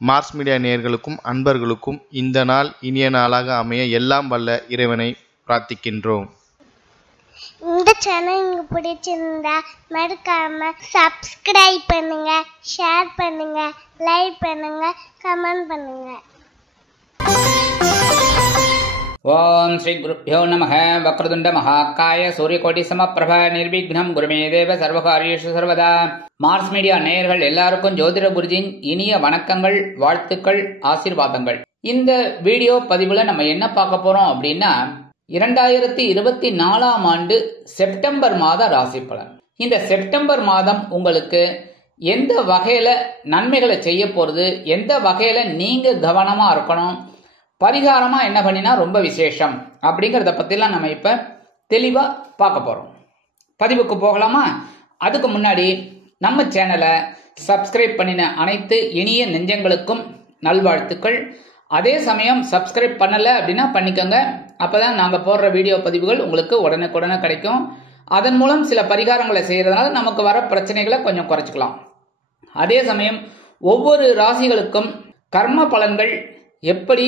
Mars media நேயர்களுக்கும் அன்பர்களுக்கும் இந்த நாள் இனிய நாளாக அமைய எல்லாம் வல்ல இறைவனை பிரார்த்திக்கின்றோம். இந்த சேனல் உங்களுக்கு பிடிச்சிருந்தா மறக்காம சப்ஸ்கிரைப் பண்ணுங்க, ஷேர் பண்ணுங்க, லைக் பண்ணுங்க, கமெண்ட் பண்ணுங்க. ஓம் ஸ்ரீ குருப்யோ நமः. வக்ரதுண்ட மகாகாய சூரியகோட்டி சமப்பிரப நிர்விக்னம் குருமே தேவ சர்வகாரியேஷு சர்வதா. மார்ஸ் மீடியா நேயர்கள் எல்லாருக்கும் ஜோதிட குருஜியின் இனிய வணக்கங்கள், வாழ்த்துக்கள், ஆசீர்வாதங்கள். இந்த வீடியோ பதிவுல நம்ம என்ன பார்க்க போறோம் அப்படின்னா 2024 ஆண்டு செப்டம்பர் மாத ராசி பலன். இந்த செப்டம்பர் மாதம் உங்களுக்கு எந்த வகையில நன்மைகளை செய்ய போறது, எந்த வகையில நீங்க கவனமா இருக்கணும், பரிகாரமா என்ன பண்ணினா ரொம்ப விசேஷம் அப்படிங்கறத பத்திலாம் நம்ம இப்ப தெளிவா பார்க்க போறோம். பதிவுக்கு போகலாமா? அதுக்கு முன்னாடி நம்ம சேனலை சப்ஸ்கிரைப் பண்ணின அனைத்து இனிய நெஞ்சங்களுக்கும் நல்வாழ்த்துக்கள். அதே சமயம் சப்ஸ்கிரைப் பண்ணல அப்படின்னா பண்ணிக்கோங்க. அப்பதான் நாங்க போடுற வீடியோ பதிவுகள் உங்களுக்கு உடனுக்குடனே கிடைக்கும். அதன் மூலம் சில பரிகாரங்களை செய்யறதுனால நமக்கு வர பிரச்சனைகளை கொஞ்சம் குறைச்சிக்கலாம். அதே சமயம் ஒவ்வொரு ராசிகளுக்கும் கர்ம பலன்கள் எப்படி,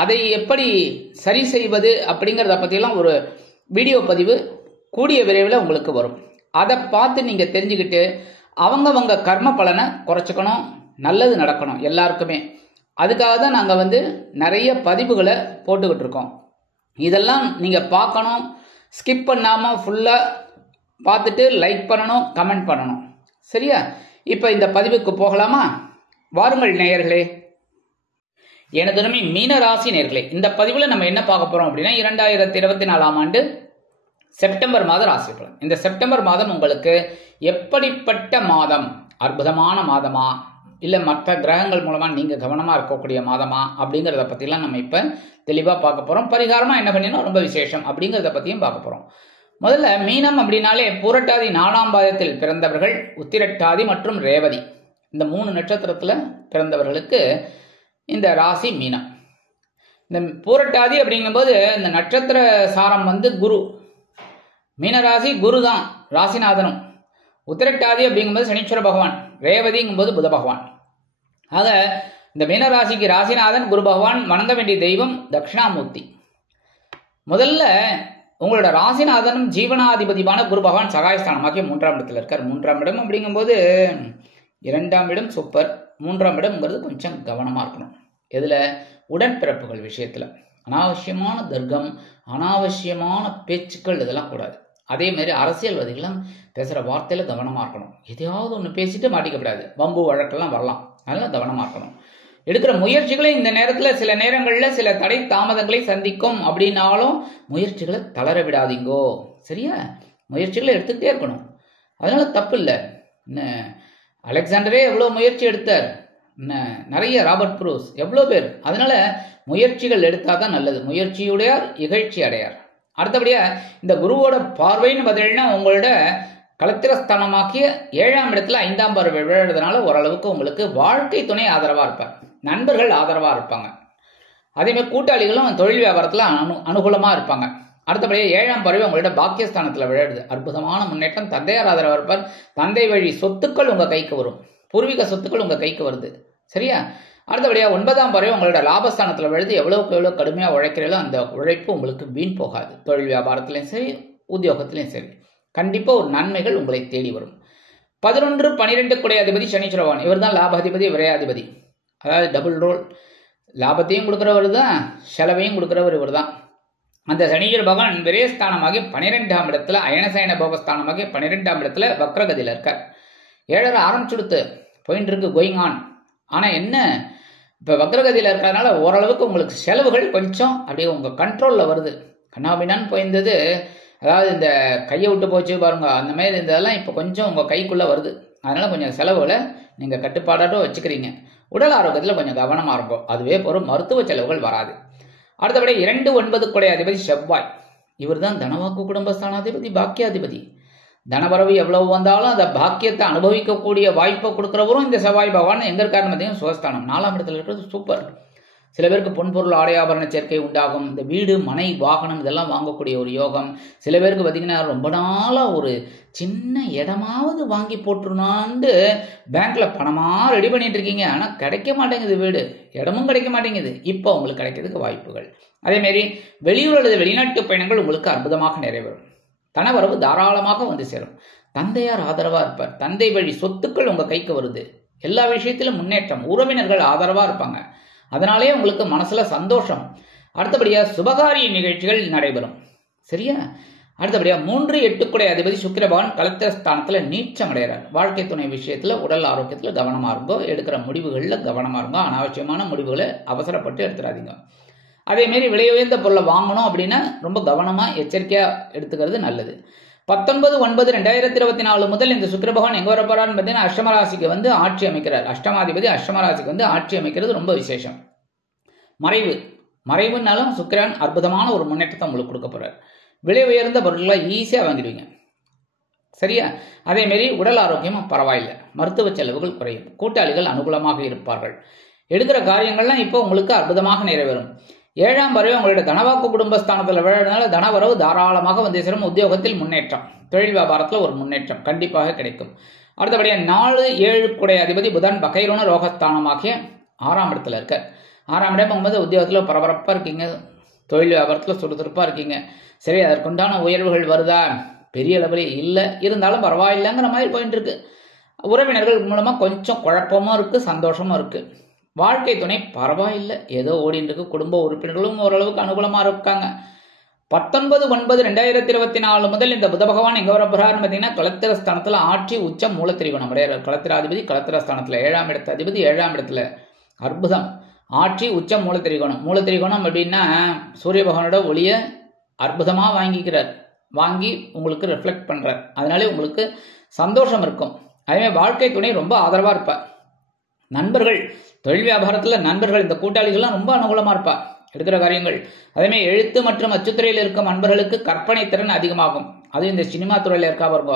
அதை எப்படி சரி செய்வது அப்படிங்கறத பத்தியெல்லாம் ஒரு வீடியோ பதிவு கூடிய விரைவில் உங்களுக்கு வரும். அதை பார்த்து நீங்க தெரிஞ்சுக்கிட்டு அவங்கவங்க கர்ம பலனை குறைச்சிக்கணும், நல்லது நடக்கணும் எல்லாருக்குமே. அதுக்காக தான் நாங்க நிறைய பதிவுகளை போட்டுக்கிட்டு இருக்கோம். இதெல்லாம் நீங்க பார்க்கணும், ஸ்கிப் பண்ணாம ஃபுல்லா பார்த்துட்டு லைக் பண்ணணும், கமெண்ட் பண்ணணும். சரியா? இப்ப இந்த பதிவுக்கு போகலாமா? வாருங்கள் நேயர்களே. எனதுமே மீன ராசி நேயர்களே, இந்த பதிவுல நம்ம என்ன பார்க்க போறோம் அப்படின்னா 2024 ஆண்டு செப்டம்பர் மாத ராசி பலன். இந்த செப்டம்பர் மாதம் உங்களுக்கு எப்படிப்பட்ட மாதம்? அற்புதமான மாதமா, இல்ல மற்ற கிரகங்கள் மூலமா நீங்க கவனமா இருக்கக்கூடிய மாதமா அப்படிங்கறத பத்திலாம் நம்ம இப்ப தெளிவா பார்க்க போறோம். பரிகாரமா என்ன பண்ணினா ரொம்ப விசேஷம் அப்படிங்கறத பத்தியும் பார்க்க போறோம். முதல்ல மீனம் அப்படின்னாலே பூரட்டாதி 4ஆம் பாதத்தில் பிறந்தவர்கள், உத்திரட்டாதி மற்றும் ரேவதி இந்த 3 நட்சத்திரத்துல பிறந்தவர்களுக்கு இந்த ராசி மீனம். இந்த பூரட்டாதி அப்படிங்கும்போது இந்த நட்சத்திர சாரம் குரு, மீனராசி குரு தான் ராசிநாதனும். உத்திரட்டாதி அப்படிங்கும்போது சனீஸ்வர பகவான், ரேவதிங்கும்போது புத பகவான். ஆக இந்த மீனராசிக்கு ராசிநாதன் குரு பகவான். வணங்க வேண்டிய தெய்வம் தட்சிணாமூர்த்தி. முதல்ல உங்களோட ராசிநாதனும் ஜீவனாதிபதியான குரு பகவான் சகாயஸ்தானமாக்கிய 3ஆம் இடத்துல இருக்கார். 3ஆம் இடம் அப்படிங்கும்போது 2ஆம் இடம் சூப்பர். 3ஆம் இடம்ங்கிறது கொஞ்சம் கவனமா இருக்கணும். எதுல? உடன்பிறப்புகள் விஷயத்துல. அனாவசியமான தர்க்கம், அனாவசியமான பேச்சுக்கள் இதெல்லாம் கூடாது. அதே மாதிரி அரசியல்வாதிகளும் பேசுற வார்த்தையில கவனமா இருக்கணும். எதையாவது ஒண்ணு பேசிட்டு மாட்டிக்கப்படாது. வம்பு வழக்கெல்லாம் வரலாம். அதனால கவனமா இருக்கணும். எடுக்கிற முயற்சிகளை இந்த நேரத்துல சில நேரங்கள்ல சில தடை தாமதங்களை சந்திக்கும் அப்படின்னாலும் முயற்சிகளை தளர விடாதீங்கோ. சரியா? முயற்சிகளை எடுத்துக்கிட்டே இருக்கணும். அதனால தப்பு இல்லை. அலெக்சாண்டரே எவ்வளவு முயற்சி எடுத்தார், நிறைய ராபர்ட் புரூஸ் எவ்வளவு பேர். அதனால முயற்சிகள் எடுத்தாதான் நல்லது. முயற்சியுடையார் இகழ்ச்சி அடையார். அடுத்தபடியா இந்த குருவோட பார்வைன்னு பார்த்தீங்கன்னா உங்களோட களத்திரஸ்தானமாக்கிய 7ஆம் இடத்துல 5ஆம் பார்வை விழுறதுனால ஓரளவுக்கு உங்களுக்கு வாழ்க்கை துணை ஆதரவா இருப்பார், நண்பர்கள் ஆதரவா இருப்பாங்க. அதே மாதிரி கூட்டாளிகளும் தொழில் வியாபாரத்துல அனுகூலமா இருப்பாங்க. அடுத்தபடியா 7ஆம் பார்வை உங்களோட பாக்கியஸ்தானத்துல விழுது. அற்புதமான முன்னேற்றம். தந்தையார் ஆதரவா இருப்பார். தந்தை வழி சொத்துக்கள் உங்க கைக்கு வரும். பூர்வீக சொத்துக்கள் உங்க கைக்கு வருது. சரியா? அடுத்தபடியா 9ஆம் பார்வை உங்களோட லாபஸ்தானத்துல விழுது. எவ்வளவுக்கு எவ்வளவு கடுமையா உழைக்கிறீங்களோ அந்த உழைப்பு உங்களுக்கு வீண் போகாது. தொழில் வியாபாரத்திலையும் சரி, உத்தியோகத்திலையும் சரி, கண்டிப்பா ஒரு நன்மைகள் உங்களை தேடி வரும். 11, 12 குடை அதிபதி சனீஸ்வர பகவான். இவர் தான் லாபாதிபதி, விரையாதிபதி. அதாவது டபுள் ரோல். லாபத்தையும் கொடுக்கிறவர் தான், செலவையும் கொடுக்கிறவர் இவர் தான். அந்த சனீஸ்வர பகவான் விரயஸ்தானமாகி 12ஆம் இடத்துல, அயனசயன போகஸ்தானமாகி 12ஆம் இடத்துல வக்ரகதியில இருக்கார். 7 ஆரம்பிச்சுடுத்து போயிட்டு இருக்கு, கோயிங் ஆன். ஆனா என்ன, இப்ப வக்ரகதியில இருக்கிறதுனால ஓரளவுக்கு உங்களுக்கு செலவுகள் கொஞ்சம் அப்படியே உங்க கண்ட்ரோல்ல வருது. கண்ணாபின்னான்னு போயிருந்தது, அதாவது இந்த கையை விட்டு போச்சு பாருங்க, அந்த மாதிரி இதெல்லாம் இப்ப கொஞ்சம் உங்க கைக்குள்ள வருது. அதனால கொஞ்சம் செலவுகளை நீங்க கட்டுப்பாடாட்டும் வச்சுக்கிறீங்க. உடல் ஆரோக்கியத்துல கொஞ்சம் கவனமா இருக்கும். அதுவே போற மருத்துவ செலவுகள் வராது. அடுத்தபடி 2, 9 குடை அதிபதி செவ்வாய். இவர் தான் தனவாக்கு குடும்பஸ்தானாதிபதி, பாக்கியாதிபதி. தனவரவு எவ்வளவு வந்தாலும் அந்த பாக்கியத்தை அனுபவிக்கக்கூடிய வாய்ப்பை கொடுக்கிறவரும் இந்த செவ்வாய் பகவான். எங்க இருக்காருன்னு பார்த்தீங்கன்னா சுகஸ்தானம் 4ஆம் இடத்துல இருக்கிறது சூப்பர். சில பேருக்கு பொன்பொருள் ஆடை ஆபரண சேர்க்கை உண்டாகும். இந்த வீடு மனை வாகனம் இதெல்லாம் வாங்கக்கூடிய ஒரு யோகம். சில பேருக்கு பார்த்தீங்கன்னா ரொம்ப நாளாக ஒரு சின்ன இடமாவது வாங்கி போட்டுருனான்னு பேங்க்ல பணமாக ரெடி பண்ணிட்டு இருக்கீங்க. ஆனால் கிடைக்க மாட்டேங்குது, வீடு இடமும் கிடைக்க மாட்டேங்குது. இப்போ உங்களுக்கு கிடைக்கிறதுக்கு வாய்ப்புகள். அதேமாரி வெளியூர் அல்லது வெளிநாட்டு பயணங்கள் உங்களுக்கு அற்புதமாக நிறைவேறும். தனவரவு தாராளமாக வந்து சேரும். தந்தையார் ஆதரவாக இருப்பார். தந்தை வழி சொத்துக்கள் உங்கள் கைக்கு வருது. எல்லா விஷயத்திலும் முன்னேற்றம். உறவினர்கள் ஆதரவாக இருப்பாங்க. அதனாலே உங்களுக்கு மனசுல சந்தோஷம். அடுத்தபடியா சுபகாரிய நிகழ்ச்சிகள் நடைபெறும். சரியா? அடுத்தபடியா 3-8 அதிபதி சுக்கிர பகவான் கலத்திரஸ்தானத்துல நீச்சம் அடைகிறார். வாழ்க்கை துணை விஷயத்துல உடல் ஆரோக்கியத்துல கவனமா இருங்கோ. எடுக்கிற முடிவுகள்ல கவனமா இருங்கோ. அனாவசியமான முடிவுகளை அவசரப்பட்டு எடுத்துடாதீங்க. அதே மாதிரி விலை உயர்ந்த பொருளை வாங்கணும் அப்படின்னா ரொம்ப கவனமா எச்சரிக்கையா எடுத்துக்கிறது நல்லது. 19/9/2024 முதல் இந்த சுக்கிர பகவான் எங்க வர போறான்னு பார்த்தீங்கன்னா அஷ்டமராசிக்கு வந்து ஆட்சி அமைக்கிறார். அஷ்டமாதிபதி அஷ்டமராசிக்கு வந்து ஆட்சி அமைக்கிறது ரொம்ப விசேஷம். மறைவுனாலும் சுக்கிரன் அற்புதமான ஒரு முன்னேற்றத்தை உங்களுக்கு கொடுக்க போறார். விலை உயர்ந்த பொருட்களை ஈஸியா வாங்கிடுவீங்க. சரியா? அதே மாதிரி உடல் ஆரோக்கியமும் பரவாயில்லை. மருத்துவ செலவுகள் குறையும். கூட்டாளிகள் அனுகூலமாக இருப்பார்கள். எடுக்கிற காரியங்கள்லாம் இப்போ உங்களுக்கு அற்புதமாக நிறைவேறும். 7ஆம் வரவு உங்களுடைய தனவாக்கு குடும்பஸ்தானத்தில் விழுறதுனால தனவரவு தாராளமாக வந்து சேரும். உத்தியோகத்தில் முன்னேற்றம், தொழில் வியாபாரத்தில் ஒரு முன்னேற்றம் கண்டிப்பாக கிடைக்கும். அடுத்தபடியாக 4-7 அதிபதி புதன் பகைரோன ரோகஸ்தானமாகிய 6ஆம் இடத்துல இருக்கார். 6ஆம் இடம் போகும்போது உத்தியோகத்தில் பரபரப்பாக இருக்கீங்க, தொழில் வியாபாரத்தில் சுறுசுறுப்பாக இருக்கீங்க. சரி, அதற்குண்டான உயர்வுகள் வருதா? பெரிய அளவில் இல்லை, இருந்தாலும் பரவாயில்லைங்கிற மாதிரி போயிட்டு இருக்கு. உறவினர்கள் மூலமாக கொஞ்சம் குழப்பமும் இருக்கு, சந்தோஷமும் இருக்கு. வாழ்க்கை துணை பரவாயில்லை, ஏதோ ஓடிட்டு இருக்கு. குடும்ப உறுப்பினர்களும் ஓரளவுக்கு அனுகூலமா இருக்காங்க. 19/9/2024 முதல் இந்த புத பகவான் எங்க வர போறாருன்னு பார்த்தீங்கன்னா கலத்திரஸ்தானத்துல ஆட்சி உச்சம் மூலத்திரிகோணம் அடையார். கலத்திராதிபதி கலத்திரஸ்தானத்துல 7ஆம் இடத்து அதிபதி 7ஆம் இடத்துல அற்புதம். ஆட்சி உச்சம் மூலத்திரிகோணம் அப்படின்னா சூரிய பகவானோட ஒளிய அற்புதமா வாங்கி உங்களுக்கு ரிஃப்ளெக்ட் பண்றார். அதனாலே உங்களுக்கு சந்தோஷம் இருக்கும். அதே வாழ்க்கை துணை ரொம்ப ஆதரவா இருப்பார். நண்பர்கள், தொழில் வியாபாரத்தில் நண்பர்கள், இந்த கூட்டாளிகள்லாம் ரொம்ப அனுகூலமா இருப்பா எடுக்கிற காரியங்கள். அதேமாதிரி எழுத்து மற்றும் அச்சுத்துறையில் இருக்கும் நண்பர்களுக்கு கற்பனை திறன் அதிகமாகும். அதுவும் இந்த சினிமா துறையில் இருக்கா பாருங்க,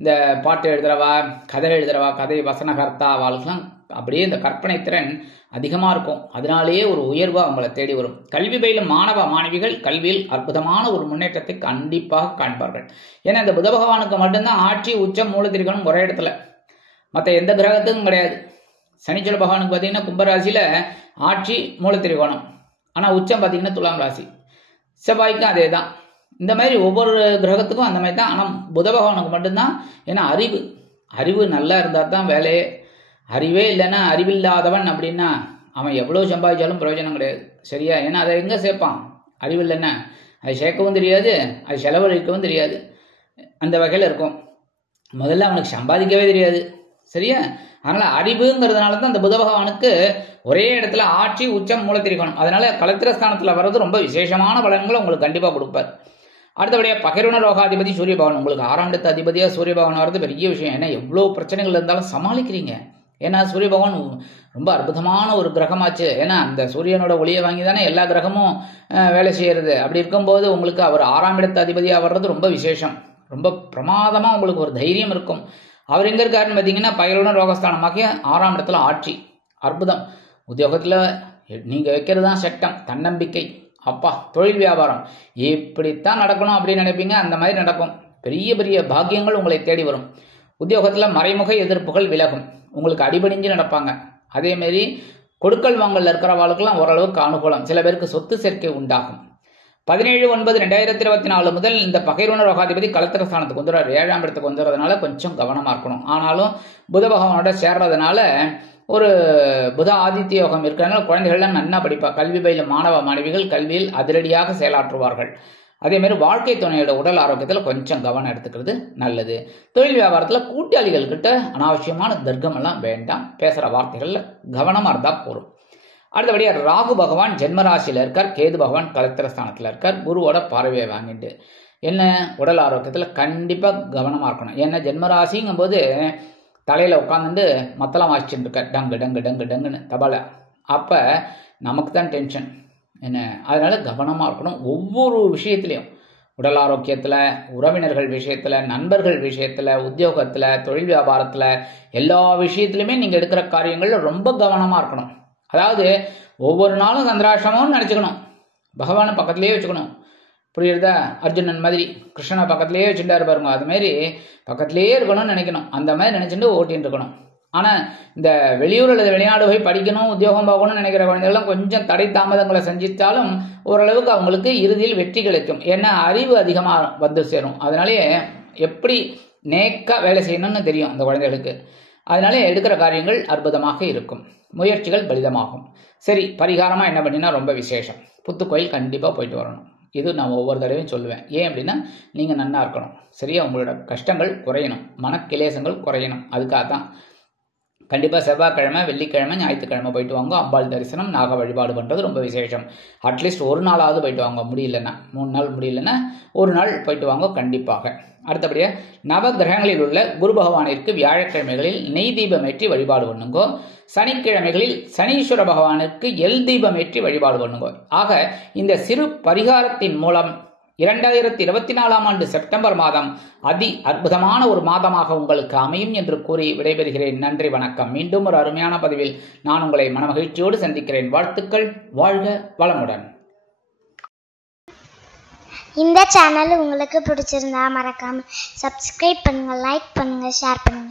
இந்த பாட்டு எழுதுறவா, கதை எழுதுறவா, கதை வசனகர்த்தா, அவளுக்குலாம் அப்படியே இந்த கற்பனை திறன் அதிகமாக இருக்கும். அதனாலேயே ஒரு உயர்வு அவங்களை தேடி வரும். கல்வி பயிலும் மாணவ மாணவிகள் கல்வியில் அற்புதமான ஒரு முன்னேற்றத்தை கண்டிப்பாக காண்பார்கள். ஏன்னா இந்த புத பகவானுக்கு மட்டும்தான் ஆட்சி உச்சம் மூலத்திரிகோணம் ஒரே இடத்துல, மற்ற எந்த கிரகத்துக்கும் கிடையாது. சனிச்சர பகவானுக்கு பார்த்தீங்கன்னா கும்பராசியில் ஆட்சி மூலத்திரிகோணம், ஆனால் உச்சம் பார்த்தீங்கன்னா துலாம் ராசி. செவ்வாய்க்கும் அதே தான். இந்த மாதிரி ஒவ்வொரு கிரகத்துக்கும் அந்த மாதிரி தான். ஆனால் புத பகவானுக்கு மட்டும்தான். ஏன்னா அறிவு நல்லா இருந்தால் தான் வேலையே. அறிவே இல்லைன்னா அறிவில்லாதவன் அப்படின்னா அவன் எவ்வளோ சம்பாதிச்சாலும் பிரயோஜனம் கிடையாது. சரியா? ஏன்னா அதை எங்கே சேர்ப்பான்? அறிவு இல்லைன்னா அது சேர்க்கவும் தெரியாது, அது செலவழிக்கவும் தெரியாது. அந்த வகையில் இருக்கும். முதல்ல அவனுக்கு சம்பாதிக்கவே தெரியாது. சரியா? அதனால் அறிவுங்கிறதுனால தான் இந்த புத பகவானுக்கு ஒரே இடத்துல ஆட்சி உச்சம் மூலத்திரிகோணம். அதனால கலத்திரஸ்தானத்தில் வர்றது ரொம்ப விசேஷமான பலன்களை உங்களுக்கு கண்டிப்பாக கொடுப்பார். அடுத்தபடியாக பகிர்வன ரோகாதிபதி சூரிய பகவான். உங்களுக்கு 6ஆம் இடத்து அதிபதியாக சூரிய பகவான் வர்றது பெரிய விஷயம். ஏன்னா எவ்வளோ பிரச்சனைகள் இருந்தாலும் சமாளிக்கிறீங்க. ஏன்னா சூரிய பகவான் ரொம்ப அற்புதமான ஒரு கிரகமாச்சு. ஏன்னா அந்த சூரியனோட ஒளியை வாங்கி தானே எல்லா கிரகமும் வேலை செய்யறது. அப்படி இருக்கும்போது உங்களுக்கு அவர் 6ஆம் இடத்து அதிபதியாக வர்றது ரொம்ப விசேஷம். ரொம்ப பிரமாதமாக உங்களுக்கு ஒரு தைரியம் இருக்கும். அவர் எங்கே இருக்காருன்னு பார்த்தீங்கன்னா பகிர்வன ரோகஸ்தானமாகிய 6ஆம் இடத்துல ஆட்சி. அற்புதம். உத்தியோகத்தில் நீங்கள் வைக்கிறது தான் சட்டம், தன்னம்பிக்கை. அப்பா, தொழில் வியாபாரம் இப்படித்தான் நடக்கணும் அப்படின்னு நினைப்பீங்க, அந்த மாதிரி நடக்கும். பெரிய பெரிய பாக்கியங்கள் உங்களை தேடி வரும். உத்தியோகத்தில் மறைமுக எதிர்ப்புகள் விலகும். உங்களுக்கு அடிபணிஞ்சு நடப்பாங்க. அதேமாரி கொடுக்கல் வாங்கல இருக்கிறவாளுக்கெல்லாம் ஓரளவுக்கு அனுகூலம். சில பேருக்கு சொத்து சேர்க்கை உண்டாகும். 17/9/2024 முதல் இந்த பகைர்வன ரோகாதிபதி கலத்திரஸ்தானத்துக்கு வந்துடுறார். 7ஆம் இடத்துக்கு வந்துடுறதுனால கொஞ்சம் கவனமாக இருக்கணும். ஆனாலும் புத பகவானோட சேர்றதுனால ஒரு புத ஆதித்ய யோகம் இருக்கிறதுனால குழந்தைகள்லாம் நன்னா படிப்பா. கல்வி பயிலும் மாணவ மாணவிகள் கல்வியில் அதிரடியாக செயலாற்றுவார்கள். அதேமாரி வாழ்க்கை துணையோட உடல் ஆரோக்கியத்தில் கொஞ்சம் கவனம் எடுத்துக்கிறது நல்லது. தொழில் வியாபாரத்தில் கூட்டாளிகள் கிட்ட அனாவசியமான தர்க்கம் எல்லாம் வேண்டாம். பேசுகிற வார்த்தைகளில் கவனமாக இருந்தால் போதும். அடுத்தபடியாக ராகு பகவான் ஜென்மராசியில் இருக்கார். கேது பகவான் கலத்திரஸ்தானத்தில் இருக்கார். குருவோட பார்வையை வாங்கிட்டு என்ன உடல் ஆரோக்கியத்தில் கண்டிப்பாக கவனமாக இருக்கணும். ஏன்னா ஜென்மராசிங்கும் போது தலையில் உட்காந்துட்டு மத்தளம் வாசிச்சுட்டு இருக்கார், டங்கு டங்கு டங்கு டங்குன்னு தபால. அப்போ நமக்கு தான் டென்ஷன் என்ன. அதனால கவனமாக இருக்கணும் ஒவ்வொரு விஷயத்துலையும். உடல் ஆரோக்கியத்தில், உறவினர்கள் விஷயத்தில், நண்பர்கள் விஷயத்தில், உத்தியோகத்தில், தொழில் வியாபாரத்தில், எல்லா விஷயத்துலையுமே நீங்கள் எடுக்கிற காரியங்களில் ரொம்ப கவனமாக இருக்கணும். அதாவது ஒவ்வொரு நாளும் சந்திராஷ்டமம்னு நினச்சிக்கணும், பகவானை பக்கத்துலேயே வச்சுக்கணும். புரியுறதா? அர்ஜுனன் மாதிரி கிருஷ்ணனை பக்கத்துலேயே வச்சுட்டாரு பாருங்க, அது மாதிரி பக்கத்துலேயே இருக்கணும்னு நினைக்கணும். அந்த மாதிரி நினச்சிட்டு ஓட்டின்னு இருக்கணும். ஆனால் இந்த வெளியூர் அல்லது வெளிநாடு போய் படிக்கணும், உத்தியோகம் பார்க்கணும்னு நினைக்கிற குழந்தைகள்லாம் கொஞ்சம் தடை தாமதங்களை செஞ்சித்தாலும் ஓரளவுக்கு அவங்களுக்கு இறுதியில் வெற்றி கிடைக்கும். ஏன்னா அறிவு அதிகமாக வந்து சேரும். அதனாலேயே எப்படி நேக்காக வேலை செய்யணும்னு தெரியும் அந்த குழந்தைகளுக்கு. அதனாலே எடுக்கிற காரியங்கள் அற்புதமாக இருக்கும், முயற்சிகள் பலிதமாகும். சரி, பரிகாரமாக என்ன பண்ணினா ரொம்ப விசேஷம், புத்துக்கோயில் கண்டிப்பாக போயிட்டு வரணும். இது நான் ஒவ்வொரு தடவையும் சொல்லுவேன். ஏன் அப்படின்னா நீங்கள் நன்னா இருக்கணும், சரியா? உங்களோட கஷ்டங்கள் குறையணும், மனக்கிலேசங்கள் குறையணும். அதுக்காக தான் கண்டிப்பாக செவ்வாய்க்கிழமை, வெள்ளிக்கிழமை, ஞாயிற்றுக்கிழமை போயிட்டு வாங்க. அம்பாள் தரிசனம், நாக வழிபாடு பண்ணுறது ரொம்ப விசேஷம். அட்லீஸ்ட் ஒரு நாளாவது போயிட்டு வாங்க, முடியலன்னா 3 நாள் முடியலன்னா 1 நாள் போயிட்டு வாங்க கண்டிப்பாக. அடுத்தபடியாக நவ கிரகங்களில் உள்ள குரு பகவானிற்கு வியாழக்கிழமைகளில் நெய் தீபம் ஏற்றி வழிபாடு பண்ணுங்கோ. சனிக்கிழமைகளில் சனீஸ்வர பகவானுக்கு எல் தீபம் ஏற்றி வழிபாடு பண்ணுங்கோ. ஆக இந்த சிறு பரிகாரத்தின் மூலம் 2024ஆம் ஆண்டு செப்டம்பர் மாதம் அதி அற்புதமான ஒரு மாதமாக உங்களுக்கு அமையும் என்று கூறி விடைபெறுகிறேன். நன்றி, வணக்கம். மீண்டும் ஒரு அருமையான பதிவில் நான் உங்களை மனமகிழ்ச்சியோடு சந்திக்கிறேன். வாழ்த்துக்கள். வாழ்க வளமுடன். இந்த சேனல் உங்களுக்கு பிடிச்சிருந்தா மறக்காம சப்ஸ்கிரைப் பண்ணுங்க, லைக் பண்ணுங்க, ஷேர் பண்ணுங்க.